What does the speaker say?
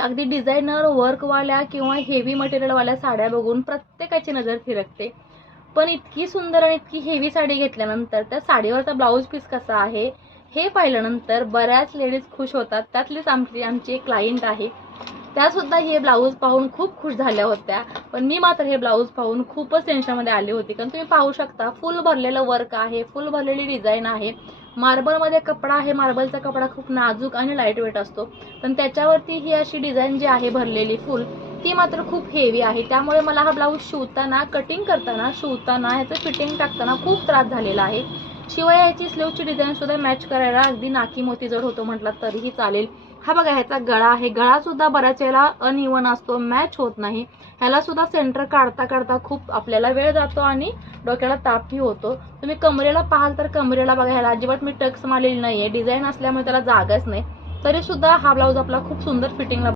अगदी डिझायनर वर्कवाल्या किंवा हेवी मटेरियलवाल्या साड्या बघून प्रत्येकाची नजर फिरकते, पण इतकी सुंदर आणि इतकी हेवी साडी घेतल्यानंतर त्या साडीवरचा ब्लाऊज पीस कसा आहे हे पाहिल्यानंतर बऱ्याच लेडीज खुश होतात. त्यातलीच आमची एक क्लायंट आहे, त्या सुद्धा हे ब्लाऊज पाहून खूप खुश झाल्या होत्या. पण मी मात्र हे ब्लाऊज पाहून खूपच टेन्शनमध्ये आली होती, कारण तुम्ही पाहू शकता फुल भरलेलं वर्क आहे, फुल भरलेली डिझाईन आहे, मार्बलमध्ये कपडा आहे. मार्बलचा कपडा खूप नाजूक आणि लाईट वेट असतो, पण त्याच्यावरती ही अशी डिझाईन जी आहे भरलेली फुल ती मात्र खूप हेवी आहे. त्यामुळे मला हा ब्लाऊज शिवताना, कटिंग करताना, शिवताना, ह्याचं फिटिंग टाकताना खूप त्रास झालेला आहे. शिवाय याची स्लीवची डिझाईन सुद्धा मॅच करायला अगदी नाकी मोती जड होतो म्हटलं तरीही चालेल. हा बघा ह्याचा गळा आहे, गळा सुद्धा बऱ्याच वेळेला अनइवन असतो, मॅच होत नाही. ह्याला सुद्धा सेंटर काढता काढता खूप आपल्याला वेळ जातो आणि डोक्याला तापही होतो. तुम्ही कमरेला पाहाल तर कमरेला बघा ह्याला अजिबात मी टक्स मारलेली नाहीये, डिझाईन असल्यामुळे त्याला जागाच नाही, तरी सुद्धा हा ब्लाऊज आपला खूप सुंदर फिटिंगला